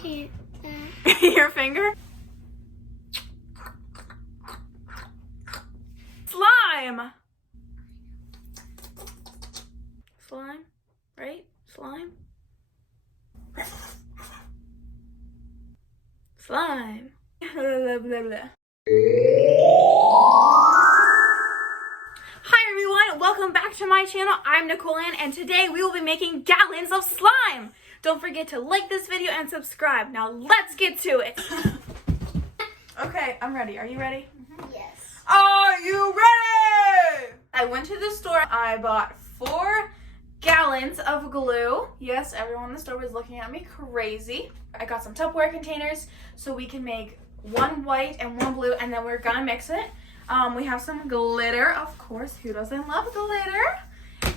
can't. Your finger? Slime! Slime? Right? Slime? Slime. Blah, blah, blah. Hi everyone, welcome back to my channel. I'm Nicole and today we will be making gallons of slime. Don't forget to like this video and subscribe. Now let's get to it. Okay, I'm ready. Are you ready? Yes. Are you ready? I went to the store. I bought 4 gallons of glue. Yes, everyone in the store was looking at me crazy. I got some Tupperware containers so we can make one white and one blue, and then we're gonna mix it. We have some glitter, of course. Who doesn't love glitter?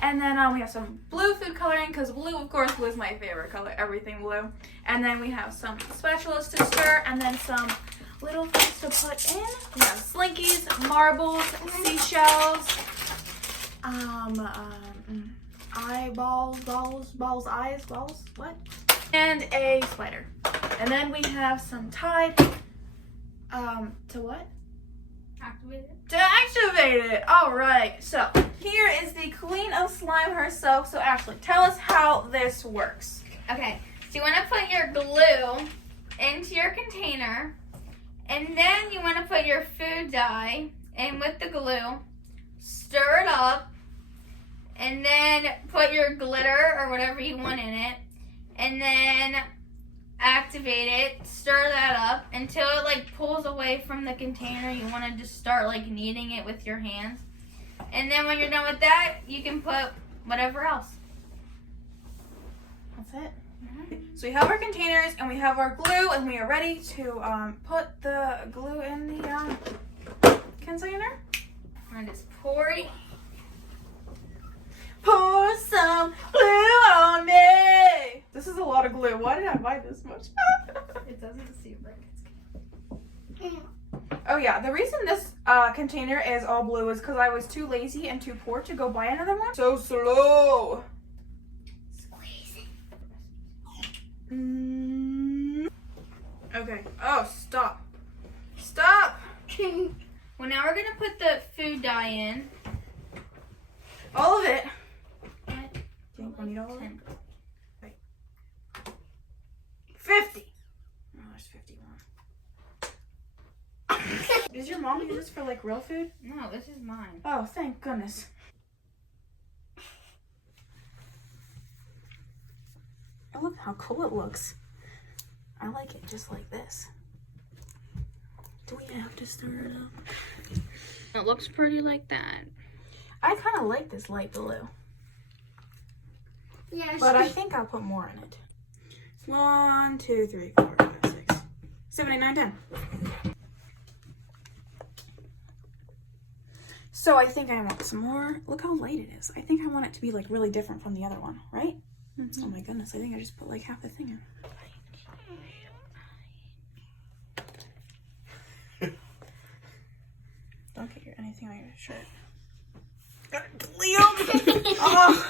And then we have some blue food coloring, because blue, of course, was my favorite color. Everything blue. And then we have some spatulas to stir, and then some little things to put in. We have slinkies, marbles, seashells, eyes, what? And a spider. And then we have some Tide, to what? Activate it. To activate it. All right. So here is the queen of slime herself. So Ashley, tell us how this works. Okay, so you want to put your glue into your container, and then you want to put your food dye in with the glue, stir it up, and then put your glitter or whatever you want in it, and then activate it, stir that up until it like pulls away from the container. You want to just start like kneading it with your hands, and then when you're done with that, you can put whatever else. That's it. So we have our containers and we have our glue, and we are ready to put the glue in the container. And just pour it. Pour some glue on me. This is a lot of glue. Why did I buy this much? It doesn't seem like it's good. Oh yeah, the reason this container is all blue is because I was too lazy and too poor to go buy another one. So slow. Squeeze Okay. Oh, stop. Stop. it. Well, now we're gonna put the food dye in. All of it. Do you think we need all of it? 50. Oh, there's 51. Does your mom use this for like real food? No, this is mine. Oh, thank goodness. Oh, look how cool it looks. I like it just like this. Do we have to stir it up? It looks pretty like that. I kind of like this light blue, Yes. but I think I'll put more in it. 1, 2, 3, 4, 5, 6, 7, 8, 9, 10. So I think I want some more. Look how light it is. I think I want it to be like really different from the other one, right? Oh my goodness, I think I just put like half the thing in. Don't get anything on your shirt. Liam! Oh.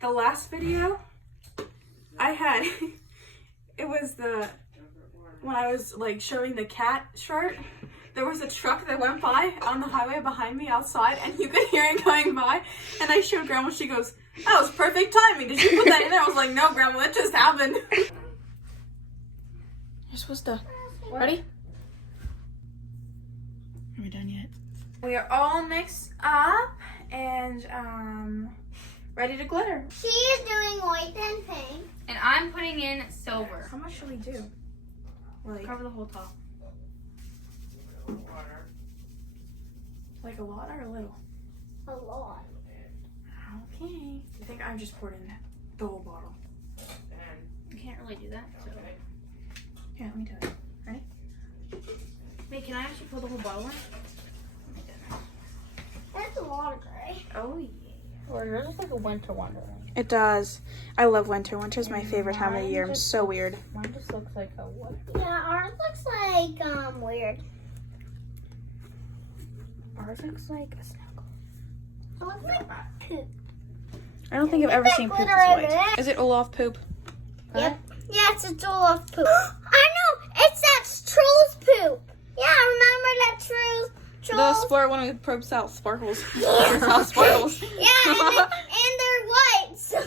The last video I had, it was when I was like showing the cat shirt. There was a truck that went by on the highway behind me outside, and you could hear it going by. And I showed Grandma, she goes, "That was perfect timing. Did you put that in there?" I was like, "No, Grandma, it just happened." You're supposed to. Ready? Are we done yet? We are all mixed up and ready to glitter. She is doing white and pink. And I'm putting in silver. How much should we do? Like Cover the whole top. a lot or a little? A lot. Okay. I think I've just poured in the whole bottle. You can't really do that. So. Here, let me do it. Ready? Wait, can I actually put the whole bottle in? That's a lot of gray. Oh yeah. Or yours looks like a winter wonderland. It does. I love winter. Winter's my favorite time of the year. I'm so weird. Mine just looks like a what? Yeah, ours looks like weird. Ours looks like a snuggle. It looks like poop. I don't think I've ever seen poop this glitter over white. there. Is it Olaf poop? Yep. Yes, it's Olaf poop. I know. It's that Troll's poop. Yeah, remember that Troll? The sport one with probes out sparkles. Yeah. Sparkles. Yeah, and they're white, so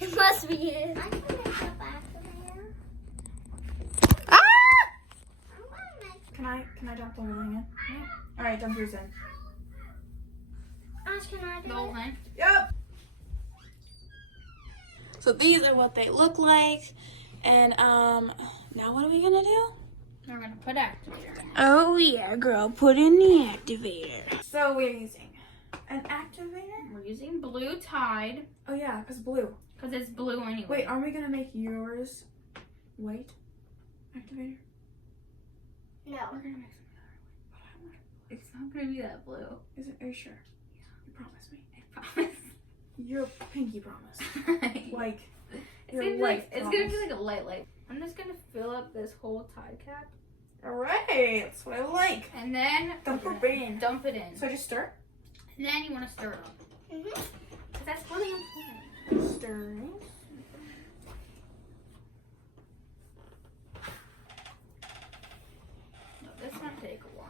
it must be it. I'm gonna go back there. Ah! I'm gonna make. Can I dump the whole thing in? Yeah. All right, dump yours in. Ash, can I do The whole it? thing. Yep. So these are what they look like, and now what are we gonna do? We're gonna put activator in. Oh yeah, girl, put in the activator. So we're using an activator. We're using blue Tide Oh yeah, cause blue. because it's blue anyway. Wait, are we gonna make yours white activator? No. We're gonna make some other way, but I want it's not gonna be that blue. Is it? Are you sure? Yeah. You promise me. I promise. Your pinky promise. Like It's your gonna be life like it's promise. gonna be like a light. I'm just gonna fill up this whole Tide cap, All right, that's what I like. and then Dump we're it gonna in. Dump it in. So just stir. And then you want to stir it up. Mhm. Because that's really important. Stirring. No, this might take a while.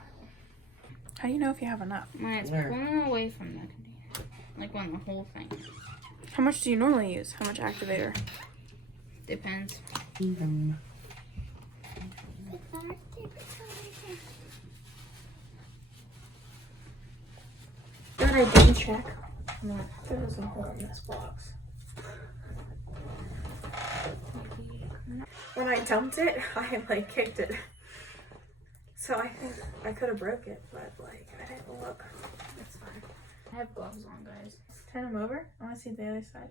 How do you know if you have enough? When it's Where? pulling away from the container. Like when the whole thing. How much do you normally use? How much activator? Depends. That I didn't check. I'm like, there was a hole in this box. When I dumped it, I like kicked it. So I think I could have broke it, but like I didn't look. It's fine. I have gloves on, guys. Turn them over. I want to see the other side.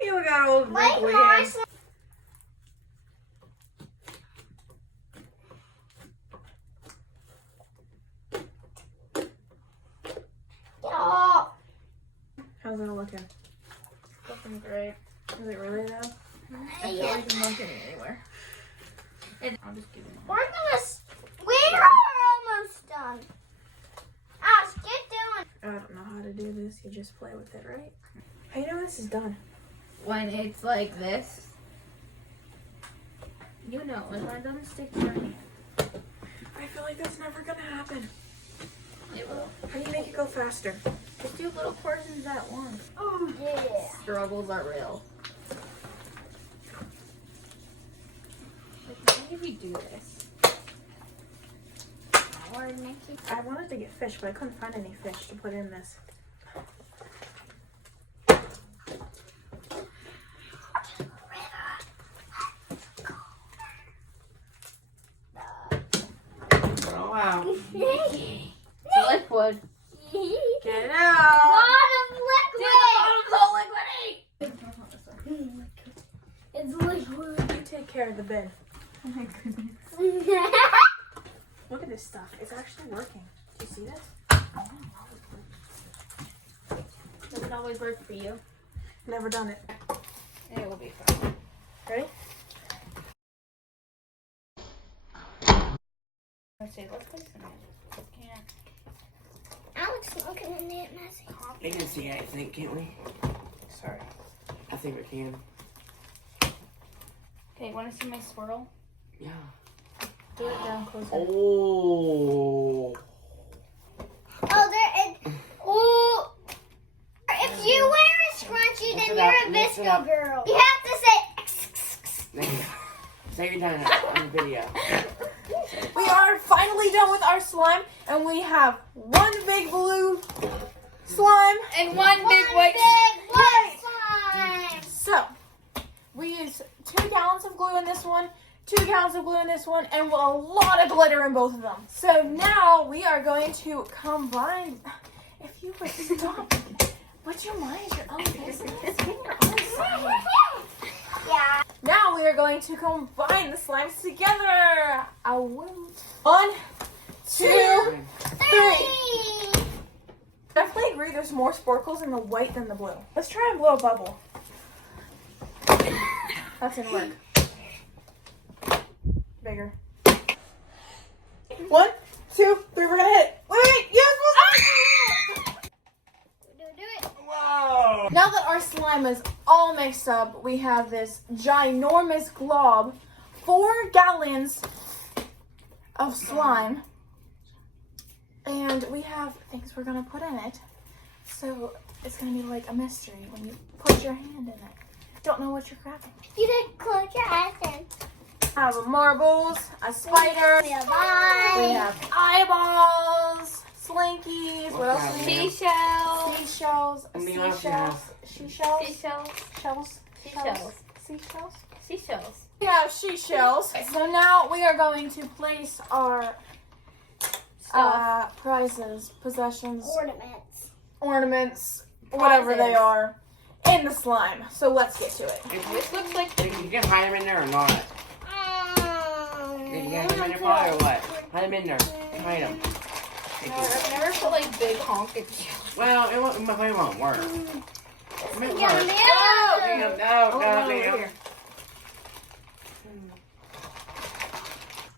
You got old Like wrinkly my hands. Oh, How's it looking? Looking great. Is it really though? I feel yeah. like I'm not getting anywhere. I'll just give it We're we are almost done. Ash, get doing. I don't know how to do this. You just play with it, right? How you know this is done? when it's like this. You know, when it doesn't stick to your hand. I feel like that's never gonna happen. It will. How do you make it go faster? Just do little portions at once. Oh yeah. Struggles are real. Like, why did we do this? Lord, Nikki. I wanted to get fish, but I couldn't find any fish to put in this. Oh, wow. Liquid. Get it out! Bottom liquid. liquid. It's liquid. You take care of the bin. Oh my goodness. Look at this stuff. It's actually working. Do you see this? Does it always work for you? Never done it. It will be fine. Ready? Let's see, let's put some in. Can't. Alex looking in it messy. We can see it, I think, can't we? Sorry. I think we can. Okay, want to see my swirl? Yeah. Do it down closer. Oh. Oh, there it. Oh. If you wear a scrunchie, Mix then it you're up, a mix it visco up. girl. You have to say. There you go. Say you're done on video. We are finally done with our slime, and we have one big blue slime. And one big white. Big white slime. So, we used 2 gallons of glue in this one, 2 gallons of glue in this one, and a lot of glitter in both of them. So now we are going to combine. If you would stop. Would you mind your own business? Your own slime. Yeah. Now we are going to combine the slimes together. A 1, 2, 3. Definitely agree there's more sparkles in the white than the blue. Let's try and blow a bubble. That didn't work. Bigger. 1, 2, 3, we're gonna hit it. Wait, yes, Now that our slime is all mixed up, we have this ginormous glob, 4 gallons of slime, and we have things we're gonna put in it. So it's gonna be like a mystery when you put your hand in it. Don't know what you're grabbing. You didn't close your eyes in. We have marbles, a spider, We have eyes. we have eyeballs, slinkies, what else do we have? Seashells. Seashells, And we also seashells, seashells, Seashells. shells, Seashells. seashells. Seashells. We have seashells. So now we are going to place our prizes, possessions, ornaments, whatever they are, in the slime. So let's get to it. This looks like You can hide them in there or not? Did you hide them in your car or what? Hide them in there. Hide them. I've never put like big honking shells. Well, it won't work. It might work. Yeah. No, Here.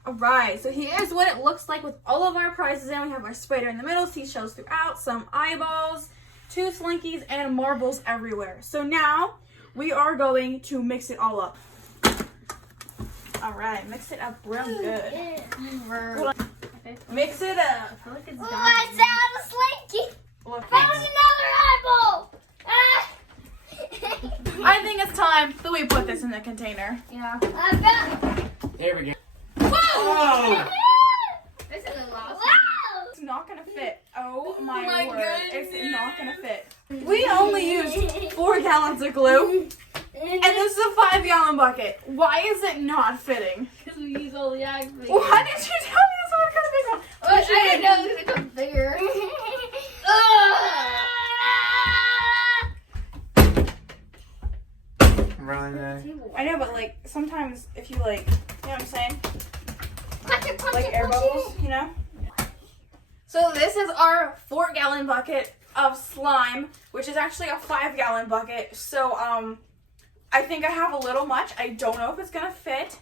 Alright, so here's what it looks like with all of our prizes in. We have our spider in the middle, seashells throughout, some eyeballs, 2 slinkies, and marbles everywhere. So now we are going to mix it all up. Alright, mix it up real good. Mix it up. I feel like it's Oh, done. I found a slinky. Look, Found another eyeball. I think it's time that we put this in the container. Yeah. I found. There we go. Whoa! Oh! This is a lot. Wow! It's not gonna fit. Oh my, my word. goodness. It's not gonna fit. We only used 4 gallons of glue, and this is a 5-gallon bucket. Why is it not fitting? Because we use all the eggs. Why did you tell me this was gonna be one? I didn't know it was gonna come bigger. I know, but like sometimes if you like, you know what I'm saying? Like air bubbles, you know? So this is our 4-gallon bucket of slime, which is actually a 5-gallon bucket. So I think I have a little much. I don't know if it's gonna fit,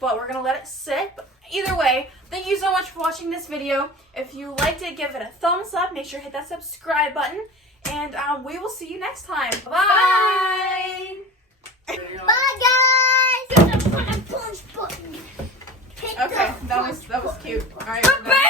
but we're gonna let it sit. But either way, thank you so much for watching this video. If you liked it, give it a thumbs up. Make sure to hit that subscribe button, and we will see you next time. Bye. Bye, guys. There's a punch button. Hit Okay, the that was cute. All right. punch button.